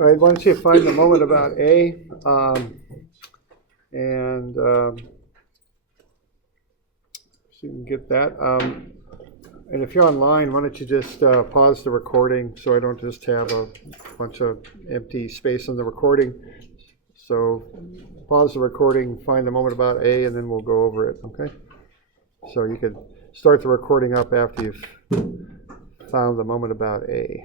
All right, why don't you find the moment about A, and so you can get that. And if you're online, why don't you just pause the recording so I don't just have a bunch of empty space on the recording. So pause the recording, find the moment about A, and then we'll go over it, okay? So you could start the recording up after you've found the moment about A.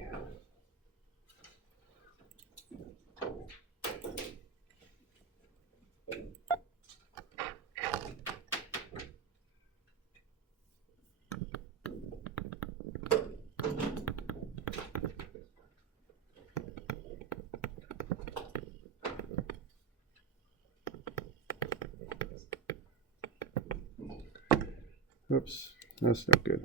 Oops, that's not good.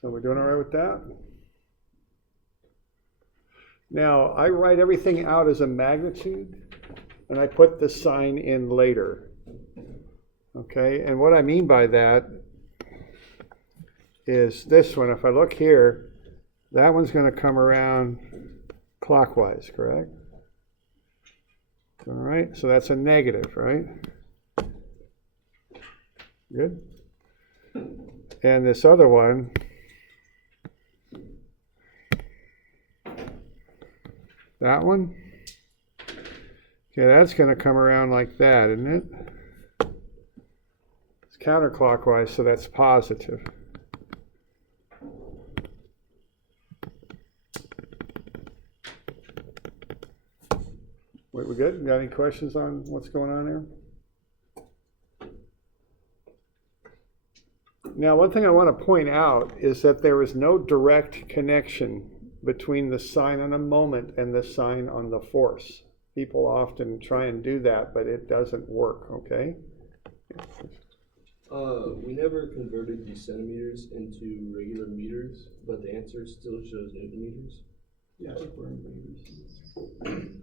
So we're doing all right with that? Now, I write everything out as a magnitude, and I put the sign in later. Okay, and what I mean by that is this one. If I look here, that one's going to come around clockwise, correct? All right, so that's a negative, right? Good. And this other one, that one, okay, that's going to come around like that, isn't it? It's counterclockwise, so that's positive. Wait, we good? Got any questions on what's going on there? Now, one thing I want to point out is that there is no direct connection between the sign on a moment and the sign on the force. People often try and do that, but it doesn't work, okay? We never converted these centimeters into regular meters, but the answer still shows Newton meters. Yeah, we're in meters.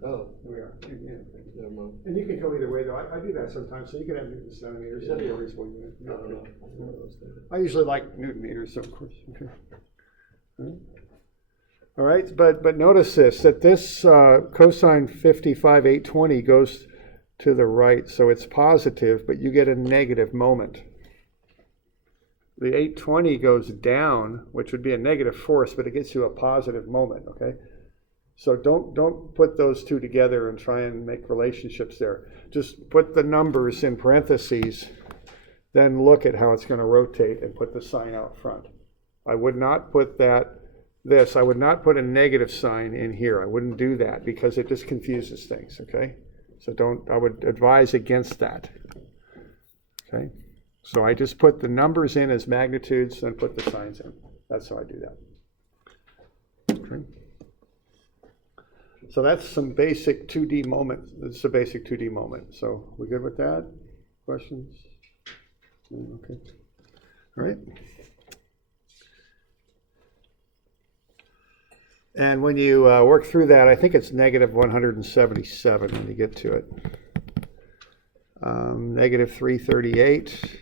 Oh, We are. Yeah. never mind. And you can go either way, though. I do that sometimes, so you can have Newton centimeters. Yeah. That'd be a reasonable unit. I don't know. That's one of those things. I usually like Newton meters, of course. Okay. All right, but notice this, that this cosine 55, 820 goes to the right, so it's positive, but you get a negative moment. The 820 goes down, which would be a negative force, but it gets you a positive moment, okay? So don't put those two together and try and make relationships there. Just put the numbers in parentheses, then look at how it's going to rotate and put the sign out front. I would not put I would not put a negative sign in here. I wouldn't do that because it just confuses things, okay? So I would advise against that, okay? So I just put the numbers in as magnitudes, then put the signs in. That's how I do that. Okay. So that's some basic 2D moment. This is a basic 2D moment. So we good with that? Questions? Okay. All right. And when you work through that, I think it's negative 177 when you get to it. Negative 338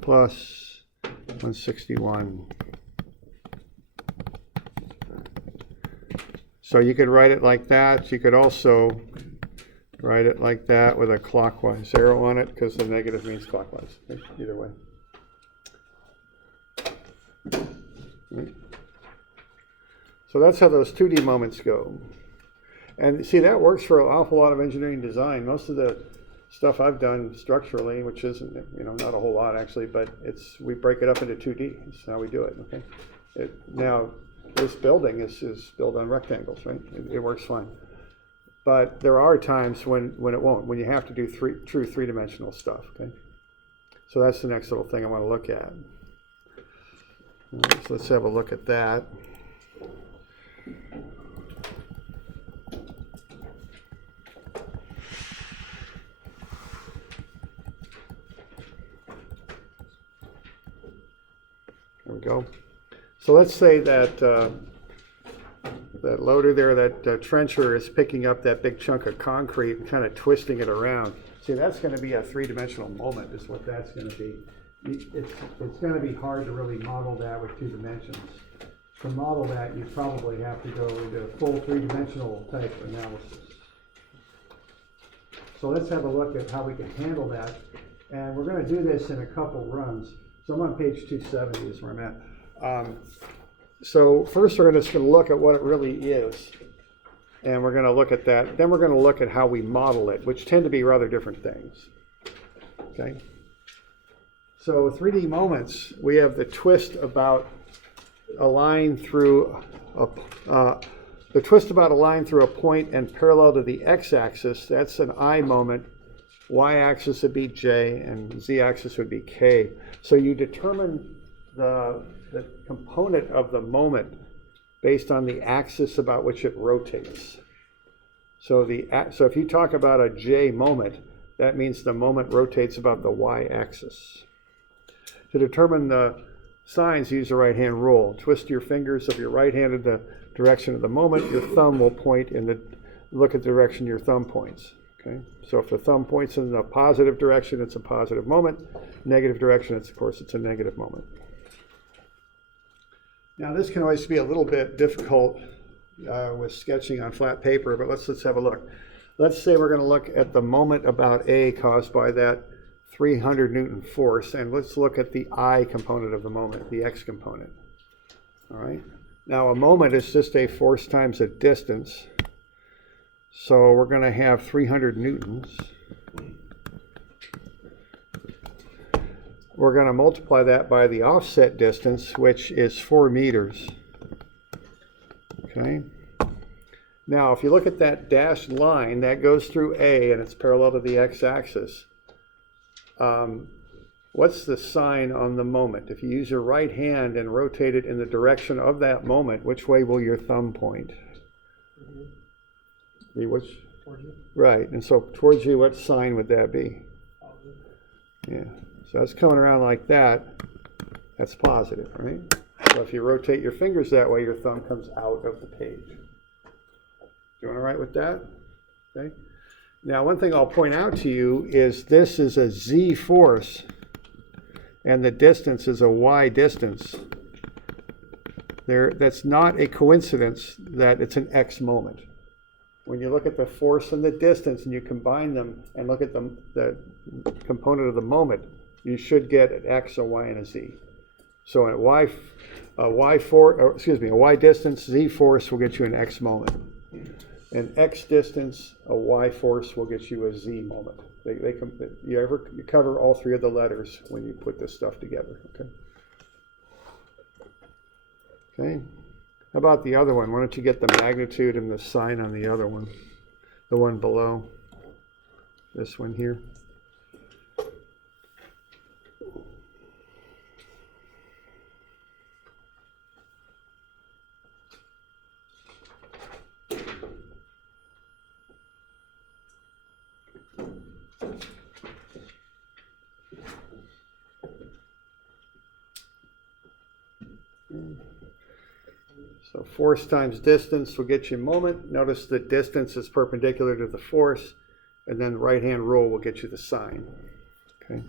plus 161. So you could write it like that. You could also write it like that with a clockwise arrow on it because the negative means clockwise. Okay? Either way. Right. So that's how those 2D moments go. And see, that works for an awful lot of engineering design. Most of the stuff I've done structurally, which isn't, not a whole lot actually, but we break it up into 2D. That's how we do it, okay? Now, this building is built on rectangles, right? It works fine. But there are times when it won't, when you have to do true three-dimensional stuff, okay? So that's the next little thing I want to look at. All right, so let's have a look at that. we go. So let's say that that loader there, that trencher is picking up that big chunk of concrete and kind of twisting it around. See, that's going to be a three-dimensional moment is what that's going to be. It's going to be hard to really model that with 2 dimensions. To model that, you probably have to go into full three-dimensional type analysis. So let's have a look at how we can handle that. And we're going to do this in a couple runs. So I'm on page 270 is where I'm at. So first we're just going to look at what it really is. And we're going to look at that. Then we're going to look at how we model it, which tend to be rather different things. Okay. So 3D moments, we have the twist about a line through a point and parallel to the x-axis. That's an I moment. Y-axis would be J, and Z-axis would be K. So you determine the component of the moment based on the axis about which it rotates. So if you talk about a J moment, that means the moment rotates about the Y-axis. To determine the signs, use the right-hand rule. Twist your fingers of your right hand in the direction of the moment. Your thumb will point look at the direction your thumb points. Okay. So if the thumb points in the positive direction, it's a positive moment. Negative direction, of course, it's a negative moment. Now this can always be a little bit difficult with sketching on flat paper, but let's have a look. Let's say we're going to look at the moment about A caused by that 300 Newton force, and let's look at the I component of the moment, the X component. All right. Now a moment is just a force times a distance. So we're going to have 300 newtons. We're going to multiply that by the offset distance, which is 4 meters. Okay. Now, if you look at that dashed line, that goes through A and it's parallel to the x-axis. What's the sign on the moment? If you use your right hand and rotate it in the direction of that moment, which way will your thumb point? Which? Towards you. Right, and so towards you, what sign would that be? Positive. Yeah, so that's coming around like that. That's positive, right? So if you rotate your fingers that way, your thumb comes out of the page. You want to write with that? Okay. Now, one thing I'll point out to you is this is a Z force, and the distance is a Y distance. That's not a coincidence that it's an X moment. When you look at the force and the distance and you combine them and look at the component of the moment, you should get an X, a Y, and a Z. So a Y distance, Z force will get you an X moment. An X distance, a Y force will get you a Z moment. You cover all 3 of the letters when you put this stuff together. Okay. Okay. How about the other one? Why don't you get the magnitude and the sign on the other one, the one below this one here. So force times distance will get you moment. Notice the distance is perpendicular to the force, and then the right-hand rule will get you the sign. Okay.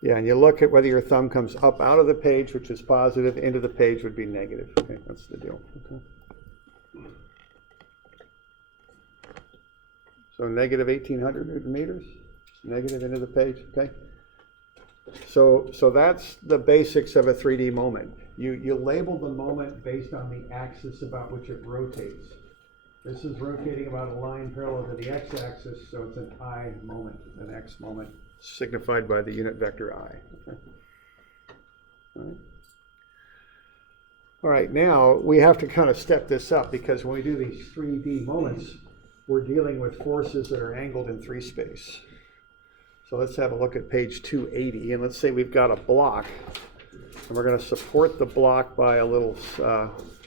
Yeah, and you look at whether your thumb comes up out of the page, which is positive, into the page would be negative. Okay, that's the deal. Okay. So negative 1,800 Newton meters, negative into the page. Okay. So that's the basics of a 3D moment. You label the moment based on the axis about which it rotates. This is rotating about a line parallel to the x-axis, so it's an I moment, an X moment, signified by the unit vector I. Okay. All right, now we have to kind of step this up, because when we do these 3D moments, we're dealing with forces that are angled in 3 space. So let's have a look at page 280, and let's say we've got a block, and we're going to support the block by a little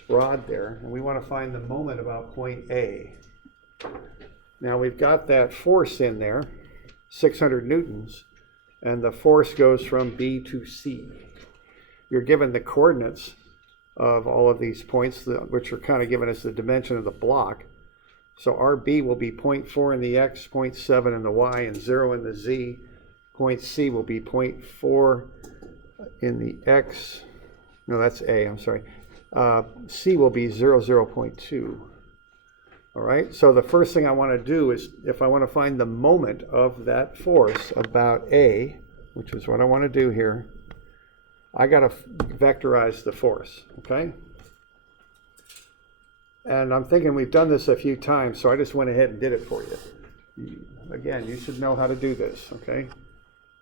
rod there, and we want to find the moment about point A. Now we've got that force in there, 600 newtons, and the force goes from B to C. You're given the coordinates of all of these points, which are kind of given as the dimension of the block. So RB will be 0.4 in the x, 0.7 in the y, and 0 in the z. Point C will be 0.4 in the x. No, that's A, I'm sorry. C will be 0.2. All right, so the first thing I want to do is, if I want to find the moment of that force about A, which is what I want to do here, I got to vectorize the force, okay? And I'm thinking we've done this a few times, so I just went ahead and did it for you. Again, you should know how to do this, okay?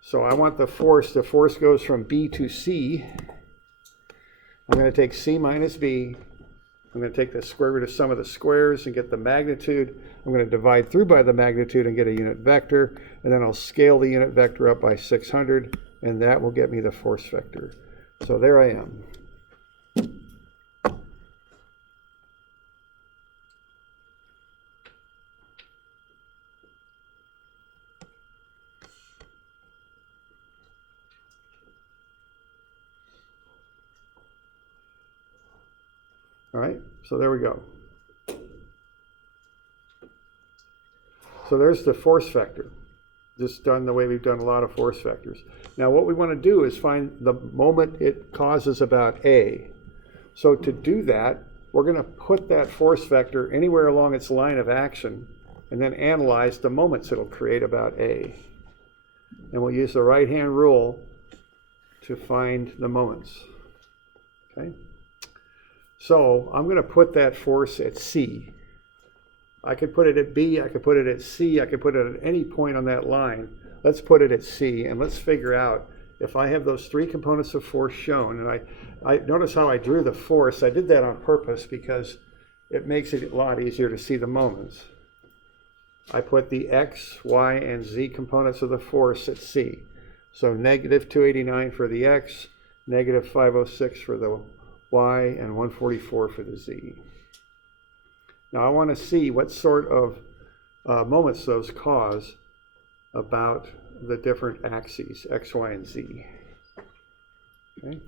So I want the force goes from B to C. I'm going to take C minus B. I'm going to take the square root of sum of the squares and get the magnitude. I'm going to divide through by the magnitude and get a unit vector, and then I'll scale the unit vector up by 600, and that will get me the force vector. So there I am. All right, so there we go. So there's the force vector, just done the way we've done a lot of force vectors. Now what we want to do is find the moment it causes about A. So to do that, we're going to put that force vector anywhere along its line of action and then analyze the moments it'll create about A. And we'll use the right-hand rule to find the moments, okay? So I'm going to put that force at C. I could put it at B, I could put it at C, I could put it at any point on that line. Let's put it at C, and let's figure out if I have those three components of force shown. And I notice how I drew the force. I did that on purpose because it makes it a lot easier to see the moments. I put the X, Y, and Z components of the force at C. So negative 289 for the X, negative 506 for the Y, and 144 for the Z. Now I want to see what sort of moments those cause about the different axes, X, Y, and Z. Okay.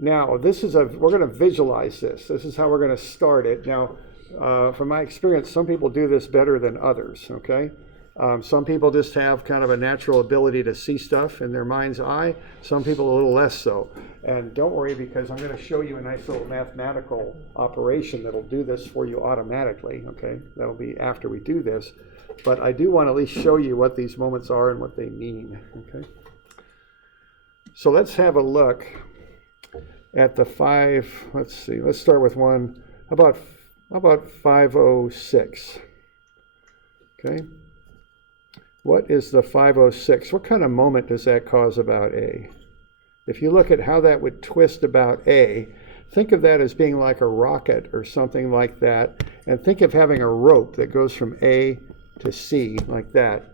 Now we're going to visualize this. This is how we're going to start it. Now, from my experience, some people do this better than others, okay? Some people just have kind of a natural ability to see stuff in their mind's eye. Some people a little less so. And don't worry, because I'm going to show you a nice little mathematical operation that'll do this for you automatically, okay? That'll be after we do this. But I do want to at least show you what these moments are and what they mean, okay? So let's have a look at the let's see, let's start with one. How about 506, okay? What is the 506? What kind of moment does that cause about A? If you look at how that would twist about A, think of that as being like a rocket or something like that, and think of having a rope that goes from A to C like that.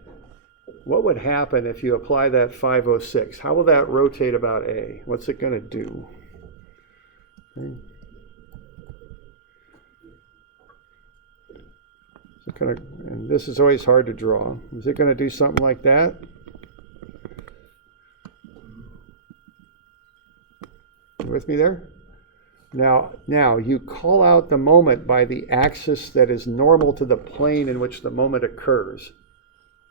What would happen if you apply that 506? How will that rotate about A? What's it going to do? Okay. And this is always hard to draw. Is it going to do something like that? You with me there? Now you call out the moment by the axis that is normal to the plane in which the moment occurs.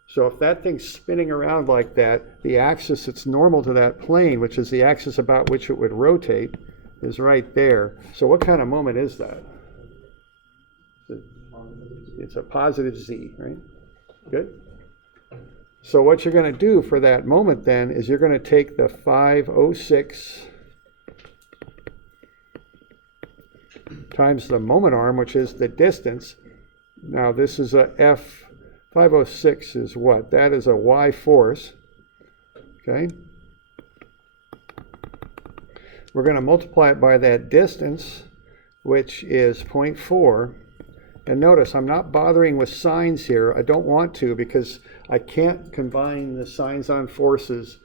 So if that thing's spinning around like that, the axis that's normal to that plane, which is the axis about which it would rotate, is right there. So what kind of moment is that? It's a positive Z, right? Good. So what you're going to do for that moment then is you're going to take the 506 times the moment arm, which is the distance. Now this is a F. 506 is what? That is a Y force. Okay. We're going to multiply it by that distance, which is 0.4. And notice, I'm not bothering with signs here. I don't want to, because I can't combine the signs on forces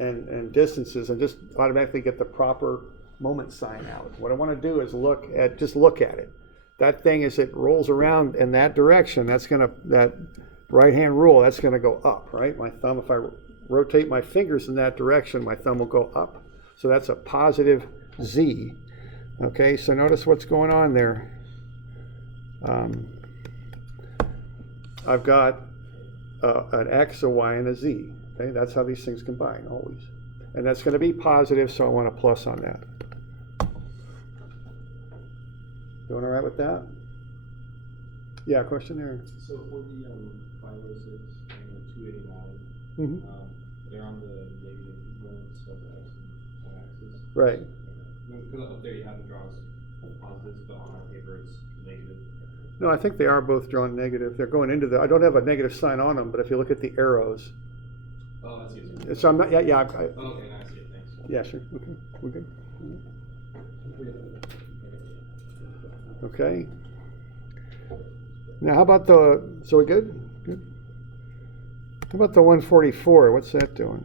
and distances and just automatically get the proper moment sign out. What I want to do is just look at it. That thing, as it rolls around in that direction, that right-hand rule, that's going to go up, right? My thumb, if I rotate my fingers in that direction, my thumb will go up. So that's a positive Z. Okay, so notice what's going on there. I've got an X, a Y, and a Z. Okay, that's how these things combine always. And that's going to be positive, so I want a plus on that. Doing all right with that? Yeah, question there. So for the 506 and the 289, Mm-hmm. they're on the negative components of the x-axis. Right. Because up there you have the draws positives, but on our paper it's negative. No, I think they are both drawn negative. They're going into the, I don't have a negative sign on them, but if you look at the arrows. Oh, I see. So I'm not, yeah. Okay, now I see it, thanks. Yeah, sure. Okay, we're good. Okay. Now, how about the, so we good? Good. How about the 144? What's that doing?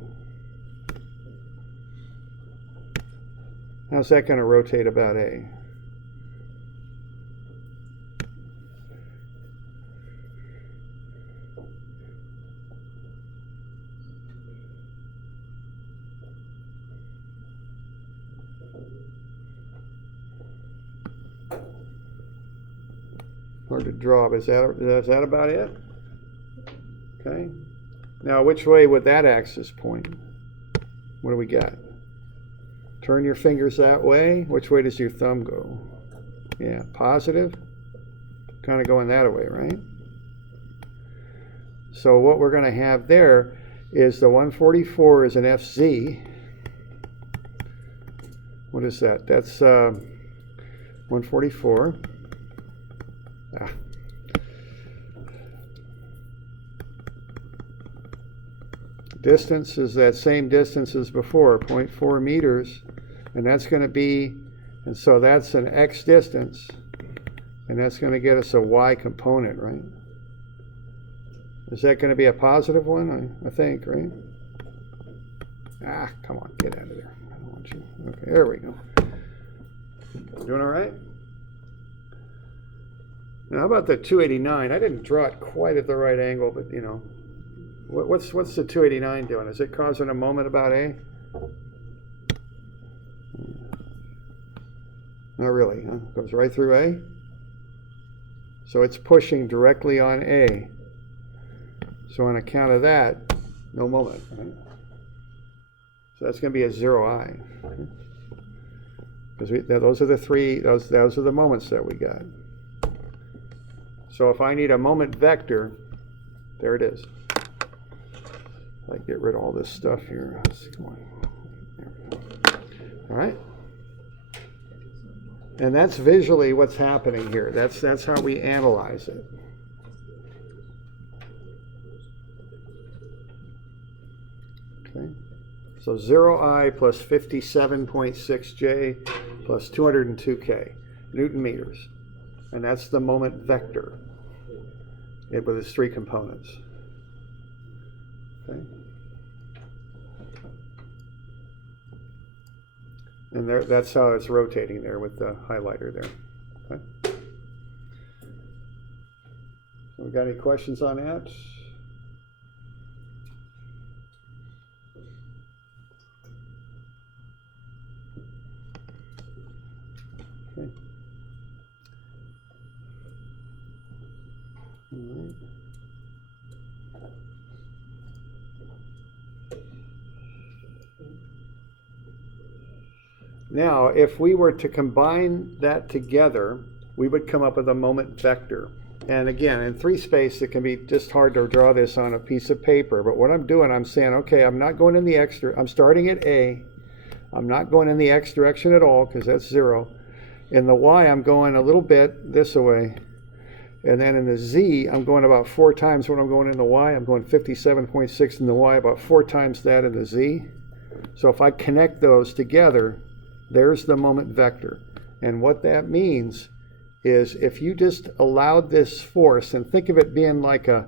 How's that going to rotate about A? Hard to draw, but is that about it? Okay. Now, which way would that axis point? What do we got? Turn your fingers that way. Which way does your thumb go? Yeah, positive. Kind of going that way, right? So what we're going to have there is the 144 is an FZ. What is that? That's 144. Distance is that same distance as before, 0.4 meters, and that's going to be, and so that's an X distance, and that's going to get us a Y component, right? Is that going to be a positive one? I think, right? Come on, get out of there. I don't want you. Okay, there we go. Doing all right? Now, how about the 289? I didn't draw it quite at the right angle, but you know, what's the 289 doing? Is it causing a moment about A? Not really, huh? Goes right through A? So it's pushing directly on A. So on account of that, no moment, right? So that's going to be a 0I. Because those are the three, those are the moments that we got. So if I need a moment vector, there it is. I get rid of all this stuff here. Come on. There we go. All right. And that's visually what's happening here. That's how we analyze it. Okay. So 0I plus 57.6J plus 202K Newton meters. And that's the moment vector with its three components. Okay. And there, that's how it's rotating there with the highlighter there. Okay. So we got any questions on that? Okay. All right. Now, if we were to combine that together, we would come up with a moment vector. And again, in 3-space, it can be just hard to draw this on a piece of paper. But what I'm doing, I'm saying, okay, I'm not going in the X, I'm starting at A. I'm not going in the X direction at all, because that's 0. In the Y, I'm going a little bit this way. And then in the Z, I'm going about 4 times what I'm going in the Y. I'm going 57.6 in the Y, about 4 times that in the Z. So if I connect those together, there's the moment vector. And what that means is if you just allowed this force, and think of it being like a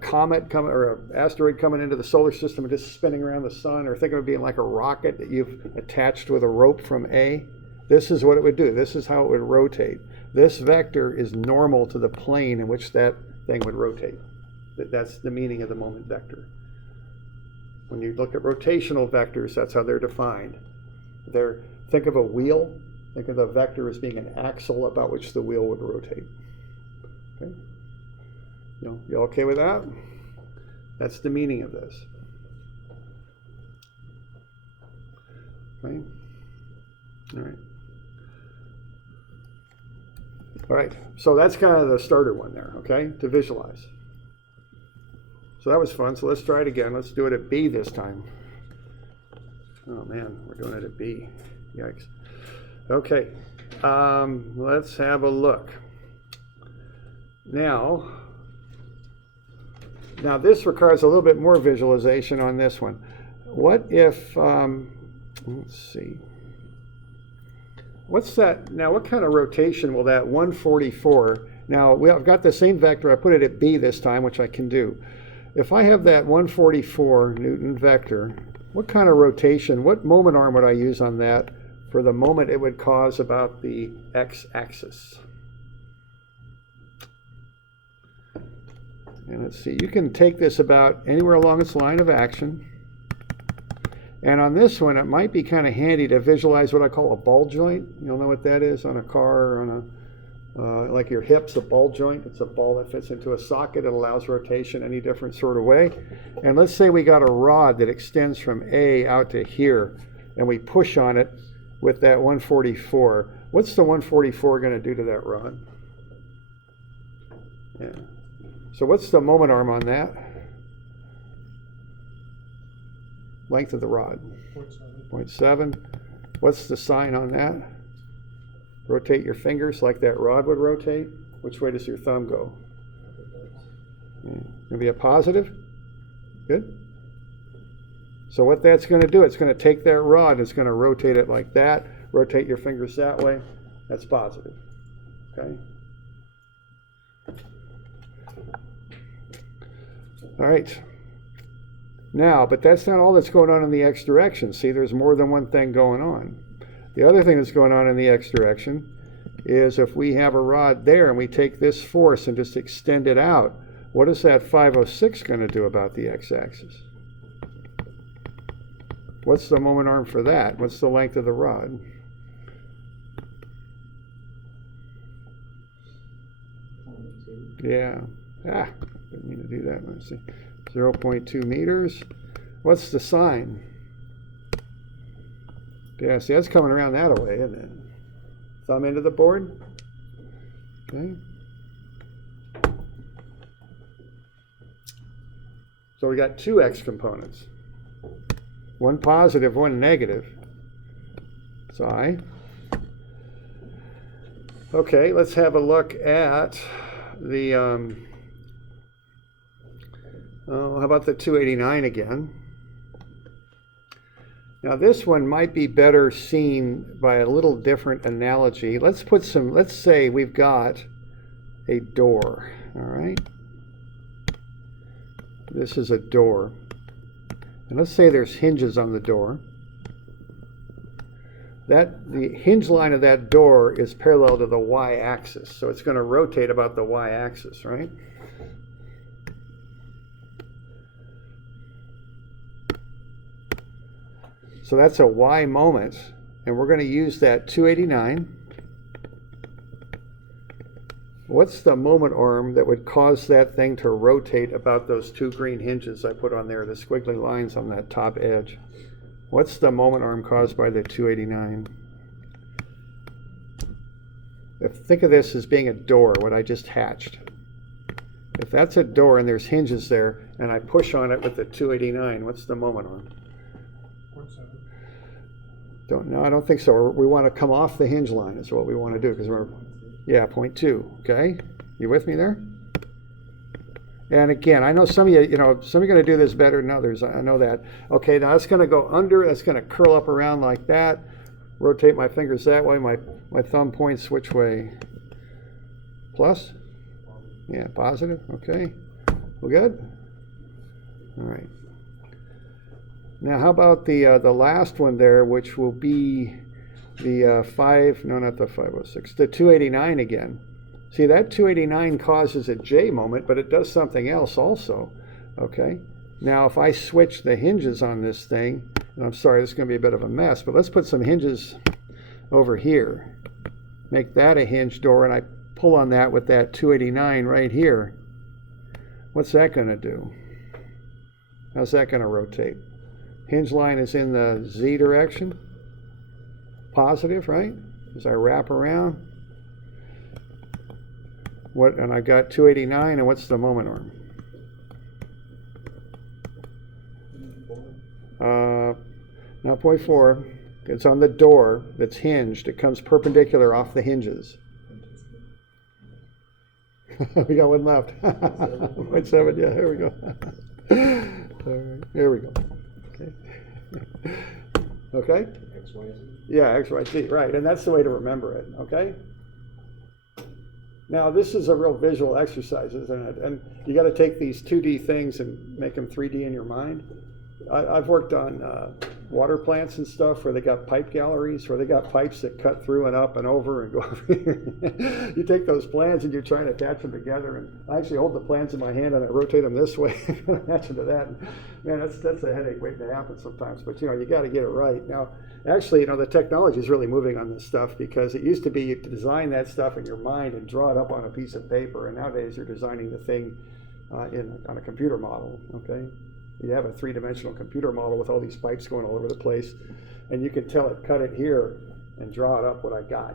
comet coming or an asteroid coming into the solar system and just spinning around the sun, or think of it being like a rocket that you've attached with a rope from A, this is what it would do. This is how it would rotate. This vector is normal to the plane in which that thing would rotate. That's the meaning of the moment vector. When you look at rotational vectors, that's how they're defined. Think of a wheel. Think of the vector as being an axle about which the wheel would rotate. Okay? You okay with that? That's the meaning of this. Okay? All right. All right, so that's kind of the starter one there, okay, to visualize. So that was fun, so let's try it again. Let's do it at B this time. Oh man, we're doing it at B. Yikes. Okay, let's have a look. Now this requires a little bit more visualization on this one. What if, let's see. What's that? Now, what kind of rotation will that 144? Now, I've got the same vector. I put it at B this time, which I can do. If I have that 144 Newton vector, what kind of rotation, what moment arm would I use on that for the moment it would cause about the x-axis? And let's see, you can take this about anywhere along its line of action. And on this one, it might be kind of handy to visualize what I call a ball joint. You'll know what that is on a car or on a, like your hips, a ball joint. It's a ball that fits into a socket. It allows rotation any different sort of way. And let's say we got a rod that extends from A out to here, and we push on it with that 144. What's the 144 going to do to that rod? Yeah. So what's the moment arm on that? Length of the rod? 0.7. What's the sign on that? Rotate your fingers like that rod would rotate. Which way does your thumb go? Gonna be a positive? Good. So what that's going to do, it's going to take that rod, it's going to rotate it like that, rotate your fingers that way. That's positive. Okay? All right. Now, but that's not all that's going on in the x direction. See, there's more than one thing going on. The other thing that's going on in the x direction is if we have a rod there and we take this force and just extend it out, what is that 506 going to do about the x-axis? What's the moment arm for that? What's the length of the rod? Yeah. Didn't mean to do that. Let's see. 0.2 meters. What's the sign? Yeah, see, that's coming around that way, isn't it? Thumb into the board. Okay. So we got two x components. One positive, one negative. Psi. Okay, let's have a look at the, how about the 289 again? Now this one might be better seen by a little different analogy. Let's say we've got a door, all right? This is a door. And let's say there's hinges on the door. The hinge line of that door is parallel to the y-axis, so it's going to rotate about the y-axis, right? So that's a y moment, and we're going to use that 289. What's the moment arm that would cause that thing to rotate about those two green hinges I put on there, the squiggly lines on that top edge? What's the moment arm caused by the 289? Think of this as being a door, what I just hatched. If that's a door and there's hinges there, and I push on it with the 289, what's the moment arm? 0.7. No, I don't think so. We want to come off the hinge line is what we want to do, because we're, 0.2, okay? You with me there? And again, I know some of you, some are going to do this better than others. I know that. Okay, now that's going to go under. That's going to curl up around like that. Rotate my fingers that way. My thumb points which way? Plus? Yeah, positive. Okay. We good? All right. Now, how about the last one there, which will be the 506, the 289 again. See, that 289 causes a J moment, but it does something else also, okay? Now, if I switch the hinges on this thing, and I'm sorry, this is going to be a bit of a mess, but let's put some hinges over here. Make that a hinge door, and I pull on that with that 289 right here. What's that going to do? How's that going to rotate? Hinge line is in the Z direction. Positive, right? As I wrap around. What? And I got 289, and what's the moment arm? Not 0.4. It's on the door that's hinged. It comes perpendicular off the hinges. We got one left. 0.7, yeah, here we go. All right, here we go. Okay. Okay? X, Y, Z. Yeah, X, Y, Z, right. And that's the way to remember it, okay? Now, this is a real visual exercise, isn't it? And you got to take these 2D things and make them 3D in your mind. I've worked on water plants and stuff where they got pipe galleries, where they got pipes that cut through and up and over and go over here. You take those plans and you're trying to attach them together, and I actually hold the plans in my hand and I rotate them this way and attach them to that. And, man, that's a headache waiting to happen sometimes. But you got to get it right. Now, actually, the technology is really moving on this stuff, because it used to be you design that stuff in your mind and draw it up on a piece of paper, and nowadays you're designing the thing on a computer model. Okay. You have a three-dimensional computer model with all these pipes going all over the place, and you can tell it, cut it here and draw it up what I got,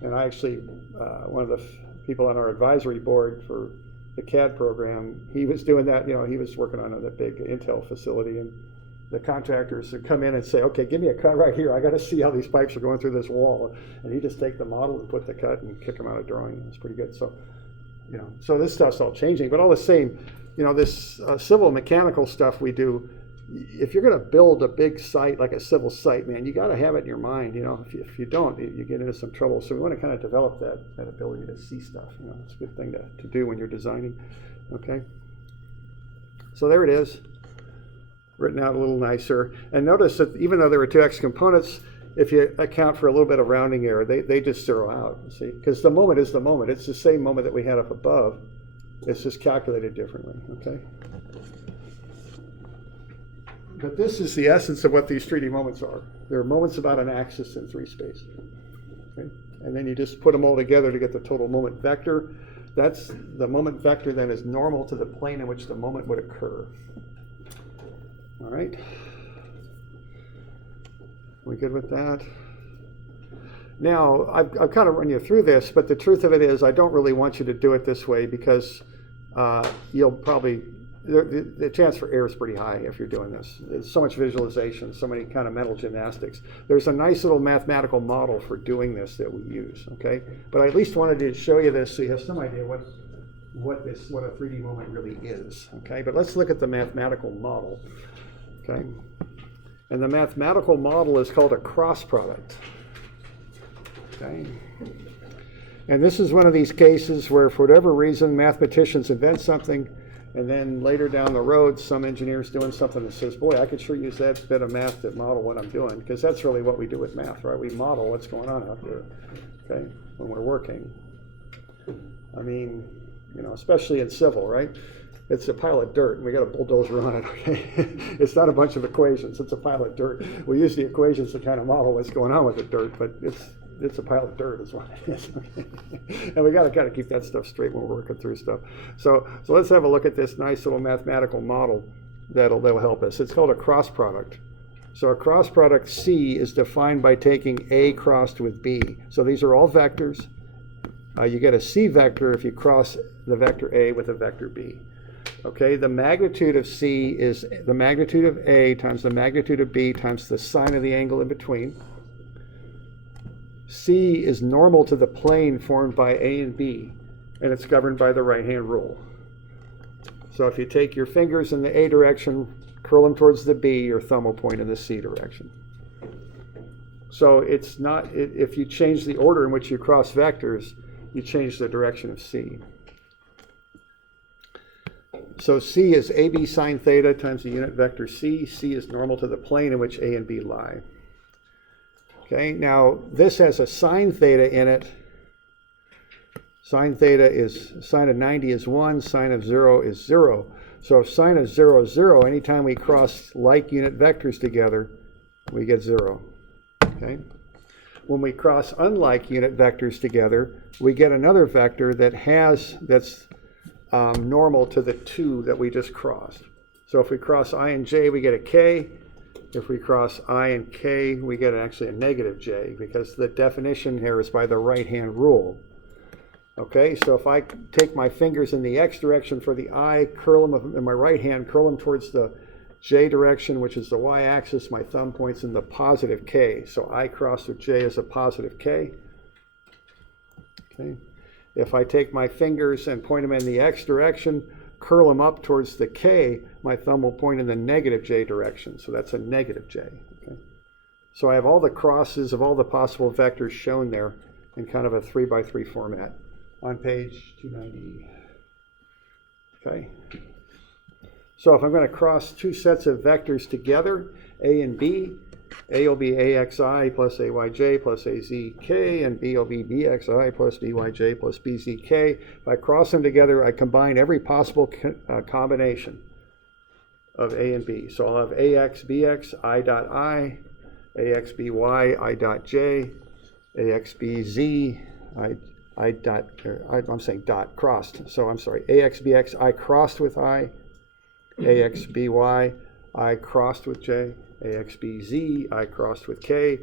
And I actually, one of the people on our advisory board for the CAD program, he was doing that, he was working on a big Intel facility, and the contractors would come in and say, okay, give me a cut right here. I got to see how these pipes are going through this wall. And he'd just take the model and put the cut and kick them out of drawing. It's pretty good. So, so this stuff's all changing, but all the same, this civil mechanical stuff we do, if you're going to build a big site like a civil site, man, you got to have it in your mind. If you don't, you get into some trouble. So we want to kind of develop that ability to see stuff. It's a good thing to do when you're designing. Okay. So there it is, written out a little nicer. And notice that even though there were 2x components, if you account for a little bit of rounding error, they just zero out. See, because the moment is the moment. It's the same moment that we had up above. It's just calculated differently, okay? But this is the essence of what these 3D moments are. They're moments about an axis in 3 space. Okay? And then you just put them all together to get the total moment vector. That's the moment vector then is normal to the plane in which the moment would occur. All right? We good with that? Now, I've kind of run you through this, but the truth of it is I don't really want you to do it this way, because you'll probably, the chance for error is pretty high if you're doing this. There's so much visualization, so many kind of mental gymnastics. There's a nice little mathematical model for doing this that we use, okay? But I at least wanted to show you this so you have some idea what a 3D moment really is, okay? But let's look at the mathematical model, okay? And the mathematical model is called a cross product. Okay. And this is one of these cases where, for whatever reason, mathematicians invent something, and then later down the road, some engineer's doing something that says, boy, I could sure use that bit of math to model what I'm doing, because that's really what we do with math, right? We model what's going on out there, okay, when we're working. I mean, especially in civil, right? It's a pile of dirt, and we got a bulldozer on it, okay? It's not a bunch of equations, it's a pile of dirt. We use the equations to kind of model what's going on with the dirt, but it's a pile of dirt is what it is. And we got to kind of keep that stuff straight when we're working through stuff. So let's have a look at this nice little mathematical model that'll help us. It's called a cross product. So a cross product C is defined by taking A crossed with B. So these are all vectors. You get a C vector if you cross the vector A with a vector B. Okay, the magnitude of C is the magnitude of A times the magnitude of B times the sine of the angle in between. C is normal to the plane formed by A and B, and it's governed by the right-hand rule. So if you take your fingers in the A direction, curl them towards the B, your thumb will point in the C direction. So it's not, if you change the order in which you cross vectors, you change the direction of C. So C is AB sine theta times the unit vector C. C is normal to the plane in which A and B lie. Okay, now this has a sine theta in it Sine of 90 is 1, sine of 0 is 0. So if sine of 0 is 0, anytime we cross like unit vectors together, we get 0. Okay? When we cross unlike unit vectors together, we get another vector that's normal to the 2 that we just crossed. So if we cross I and j, we get a k. If we cross I and k, we get actually a negative j, because the definition here is by the right-hand rule. Okay, so if I take my fingers in the x direction for the I, curl them in my right hand, curl them towards the j direction, which is the y-axis, my thumb points in the positive k. So I crossed with j is a positive k. Okay. If I take my fingers and point them in the x direction, curl them up towards the k, my thumb will point in the negative j direction. So that's a negative j. Okay. So I have all the crosses of all the possible vectors shown there in kind of a 3x3 format on page 290. Okay. So if I'm going to cross two sets of vectors together, A and B, A will be AXI plus AYJ plus AZK, and B will be BXI plus BYJ plus BZK. If I cross them together, I combine every possible combination of A and B. So I'll have AX, BX, I dot I, AX, BY, I dot J, AX, BZ, I dot, I'm saying dot, crossed. So I'm sorry, AX, BX, I crossed with I, AX, BY, I crossed with J, AX, BZ, I crossed with K,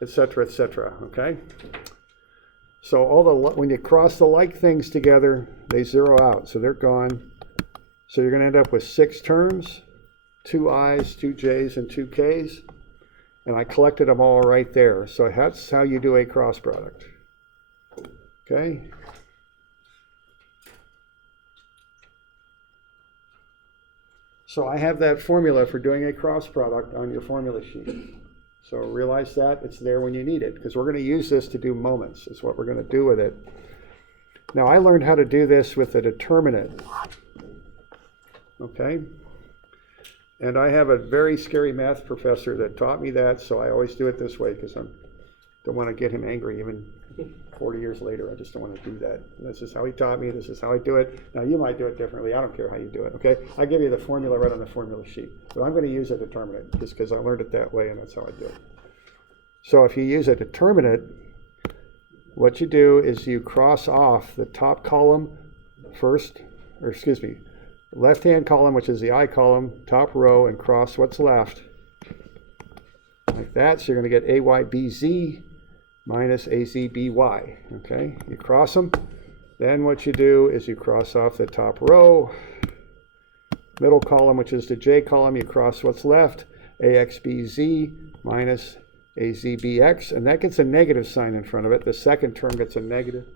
etc., etc., okay? So when you cross the like things together, they zero out, so they're gone. So you're going to end up with 6 terms, 2 I's, 2 J's, and 2 K's, and I collected them all right there. So that's how you do a cross product. Okay. So I have that formula for doing a cross product on your formula sheet. So realize that it's there when you need it, because we're going to use this to do moments. It's what we're going to do with it. Now I learned how to do this with a determinant. Okay. And I have a very scary math professor that taught me that, so I always do it this way because I don't want to get him angry even 40 years later. I just don't want to do that. This is how he taught me. This is how I do it. Now, you might do it differently. I don't care how you do it, okay? I give you the formula right on the formula sheet. But I'm going to use a determinant just because I learned it that way, and that's how I do it. So if you use a determinant, what you do is you cross off the top column first, or excuse me, left-hand column, which is the I column, top row, and cross what's left. Like that. So you're going to get AYBZ minus AZBY, okay? You cross them. Then what you do is you cross off the top row, middle column, which is the J column, you cross what's left, AXBZ minus AZBX, and that gets a negative sign in front of it. The second term gets a negative.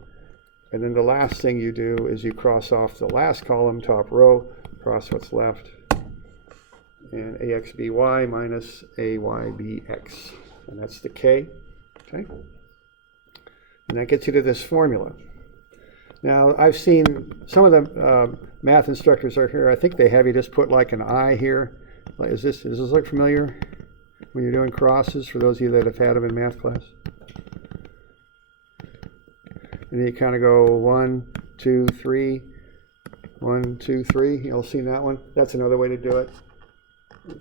And then the last thing you do is you cross off the last column, top row, cross what's left, and AXBY minus AYBX. And that's the K, okay? And that gets you to this formula. Now, I've seen some of the math instructors are here. I think they have you just put like an I here. Does this look familiar when you're doing crosses, for those of you that have had them in math class? And then you kind of go 1, 2, 3, 1, 2, 3. You'll see that one. That's another way to do it.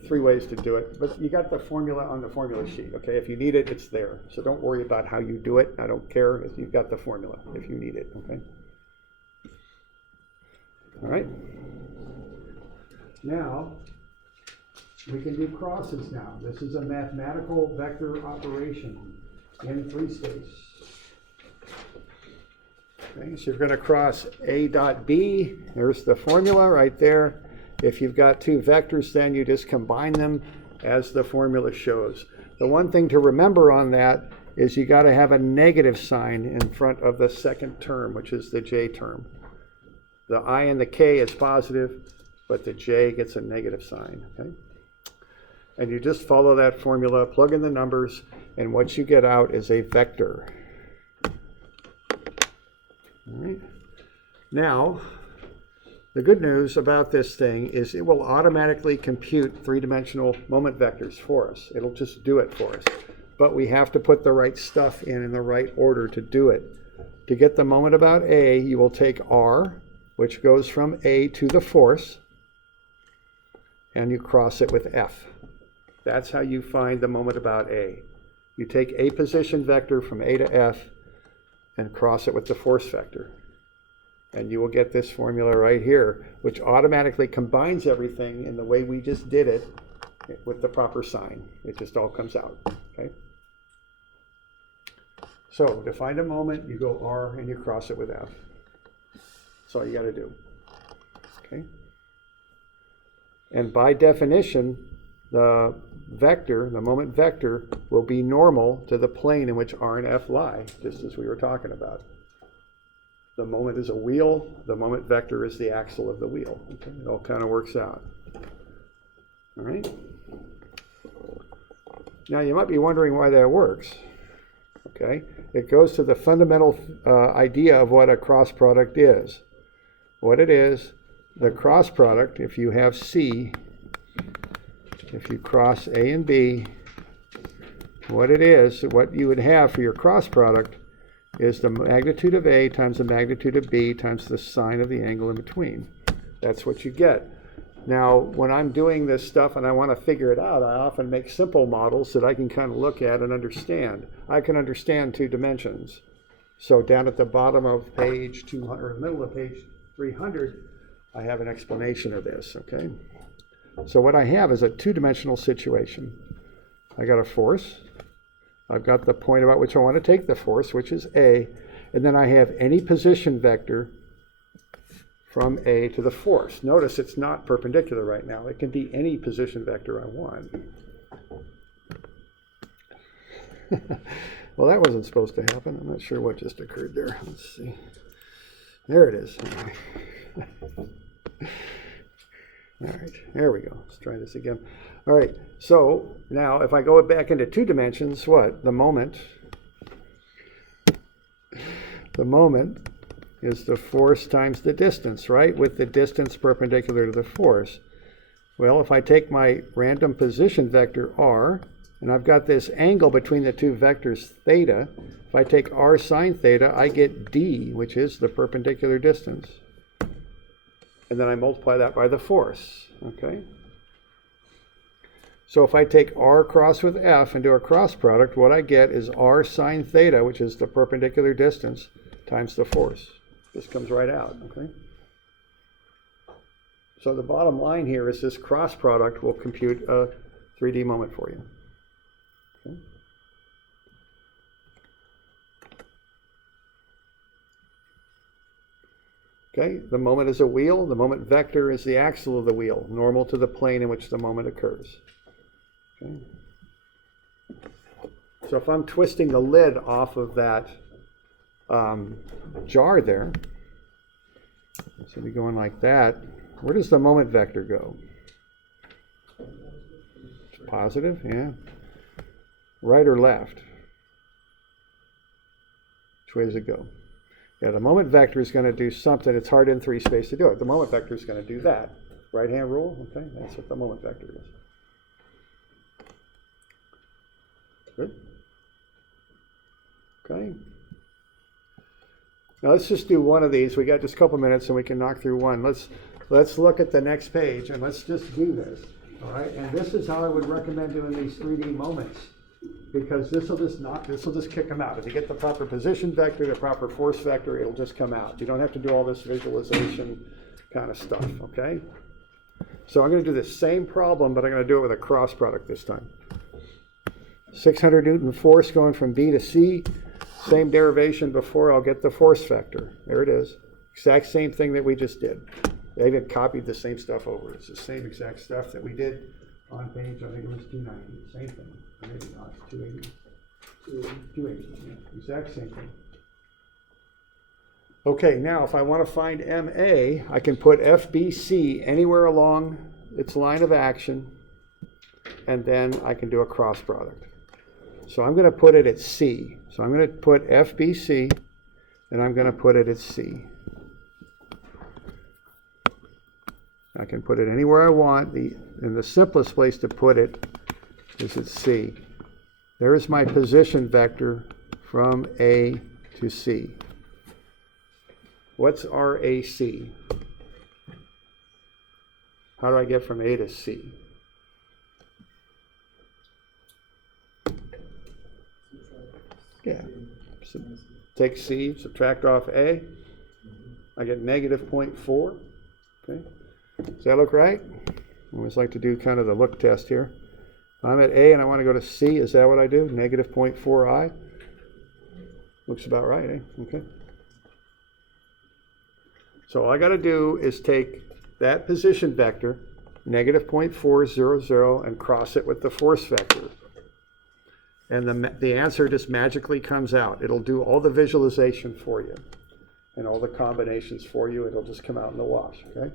3 ways to do it. But you got the formula on the formula sheet, okay? If you need it, it's there. So don't worry about how you do it. I don't care if you've got the formula, if you need it, okay? All right. Now, we can do crosses now. This is a mathematical vector operation in 3 states. Okay, so you're going to cross A dot B. There's the formula right there. If you've got 2 vectors, then you just combine them as the formula shows. The one thing to remember on that is you got to have a negative sign in front of the second term, which is the J term. The I and the K is positive, but the J gets a negative sign, okay? And you just follow that formula, plug in the numbers, and what you get out is a vector. All right. Now, the good news about this thing is it will automatically compute 3-dimensional moment vectors for us. It'll just do it for us. But we have to put the right stuff in the right order to do it. to get the moment about A, you will take R, which goes from A to the force, and you cross it with F. That's how you find the moment about A. You take a position vector from A to F and cross it with the force vector. And you will get this formula right here, which automatically combines everything in the way we just did it with the proper sign. It just all comes out, okay? So to find a moment, you go R and you cross it with F. That's all you got to do, okay? And by definition, the vector, the moment vector, will be normal to the plane in which R and F lie, just as we were talking about. The moment is a wheel, the moment vector is the axle of the wheel. Okay? It all kind of works out. All right? Now you might be wondering why that works. Okay? It goes to the fundamental idea of what a cross product is. What it is, the cross product, if you have C, if you cross A and B, what it is, what you would have for your cross product is the magnitude of A times the magnitude of B times the sine of the angle in between. That's what you get. Now, when I'm doing this stuff and I want to figure it out, I often make simple models that I can kind of look at and understand. I can understand 2 dimensions. So down at the bottom of page 200, or middle of page 300, I have an explanation of this, okay? So what I have is a 2-dimensional situation. I got a force. I've got the point about which I want to take the force, which is A, and then I have any position vector from A to the force. Notice it's not perpendicular right now. It can be any position vector I want. Well, that wasn't supposed to happen. I'm not sure what just occurred there. Let's see. There it is. All right, there we go. Let's try this again. All right, so now if I go back into 2 dimensions, what? The moment is the force times the distance, right? With the distance perpendicular to the force. Well, if I take my random position vector R, and I've got this angle between the 2 vectors theta, if I take R sine theta, I get D, which is the perpendicular distance. And then I multiply that by the force, okay? So if I take R cross with F and do a cross product, what I get is R sine theta, which is the perpendicular distance, times the force. This comes right out, okay? So the bottom line here is this cross product will compute a 3D moment for you. Okay? Okay, the moment is a wheel. The moment vector is the axle of the wheel, normal to the plane in which the moment occurs. Okay. So if I'm twisting the lid off of that jar there, so we go in like that, where does the moment vector go? It's positive, yeah. Right or left? Which way does it go? Yeah, the moment vector is going to do something. It's hard in 3 space to do it. The moment vector is going to do that. Right-hand rule, okay? That's what the moment vector is. Good. Okay. Now let's just do one of these. We got just a couple minutes and we can knock through one. Let's look at the next page and let's just do this. All right. And this is how I would recommend doing these 3D moments, because this will just kick them out. If you get the proper position vector, the proper force vector, it'll just come out. You don't have to do all this visualization kind of stuff. Okay. So I'm going to do the same problem, but I'm going to do it with a cross product this time. 600 Newton force going from B to C. Same derivation before, I'll get the force vector. There it is. Exact same thing that we just did. They even copied the same stuff over. It's the same exact stuff that we did on page, I think it was 290. Same thing. Maybe not, 280. 280, yeah. Exact same thing. Okay, now if I want to find MA, I can put FBC anywhere along its line of action, and then I can do a cross product. So I'm going to put it at C. So I'm going to put FBC, and I'm going to put it at C. I can put it anywhere I want, and the simplest place to put it is at C. There is my position vector from A to C. What's RAC? How do I get from A to C? Yeah. So take C, subtract off A. I get negative 0.4. Okay. Does that look right? I always like to do kind of the look test here. I'm at A and I want to go to C. Is that what I do? Negative 0.4i? Looks about right, eh? Okay. So all I got to do is take that position vector, negative 0.400, and cross it with the force vector. And the answer just magically comes out. It'll do all the visualization for you and all the combinations for you. It'll just come out in the wash, okay?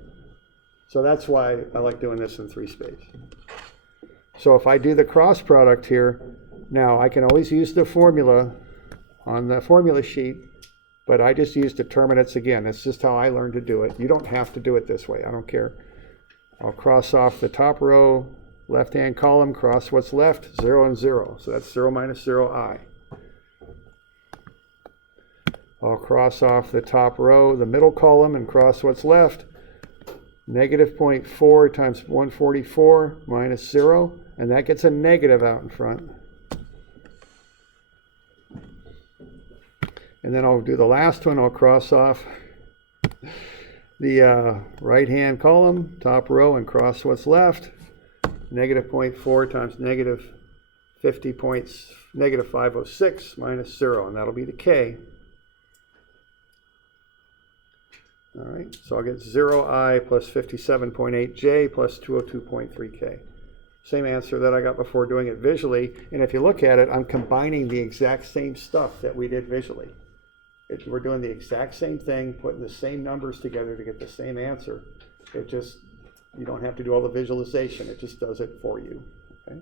So that's why I like doing this in 3-space. So if I do the cross product here, now I can always use the formula on the formula sheet, but I just use determinants again. That's just how I learned to do it. You don't have to do it this way. I don't care. I'll cross off the top row, left-hand column, cross what's left, 0 and 0. So that's 0 minus 0i. I'll cross off the top row, the middle column, and cross what's left. Negative 0.4 times 144 minus 0, and that gets a negative out in front. And then I'll do the last one. I'll cross off the right-hand column, top row, and cross what's left. Negative 0.4 times negative 50 points, negative 506 minus 0, and that'll be the k. All right, so I'll get 0i plus 57.8j plus 202.3k. Same answer that I got before doing it visually. And if you look at it, I'm combining the exact same stuff that we did visually. We're doing the exact same thing, putting the same numbers together to get the same answer. It just, you don't have to do all the visualization. It just does it for you. Okay?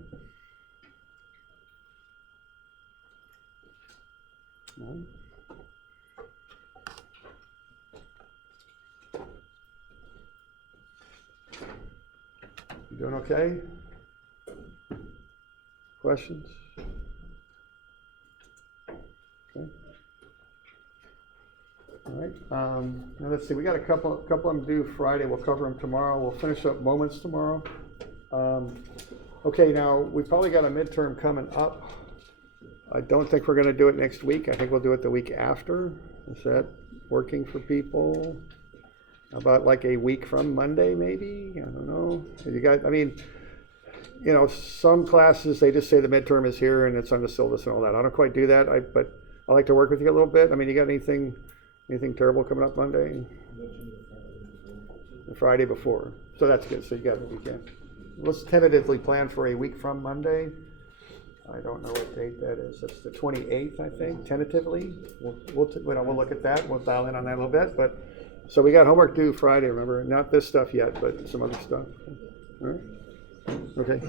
All right. You doing okay? Questions? Okay. All right. Now let's see. We got a couple of them due Friday. We'll cover them tomorrow. We'll finish up moments tomorrow. Okay. Now we probably got a midterm coming up. I don't think we're going to do it next week. I think we'll do it the week after. Is that working for people? About like a week from Monday, maybe? I don't know. You guys, I mean, you know, some classes, they just say the midterm is here and it's on the syllabus and all that. I don't quite do that, but I like to work with you a little bit. I mean, you got anything terrible coming up Monday? The Friday before. So that's good. So you got the weekend. Let's tentatively plan for a week from Monday. I don't know what date that is. That's the 28th, I think, tentatively. We'll look at that. We'll dial in on that a little bit. But so we got homework due Friday, remember? Not this stuff yet, but some other stuff. All right? Okay.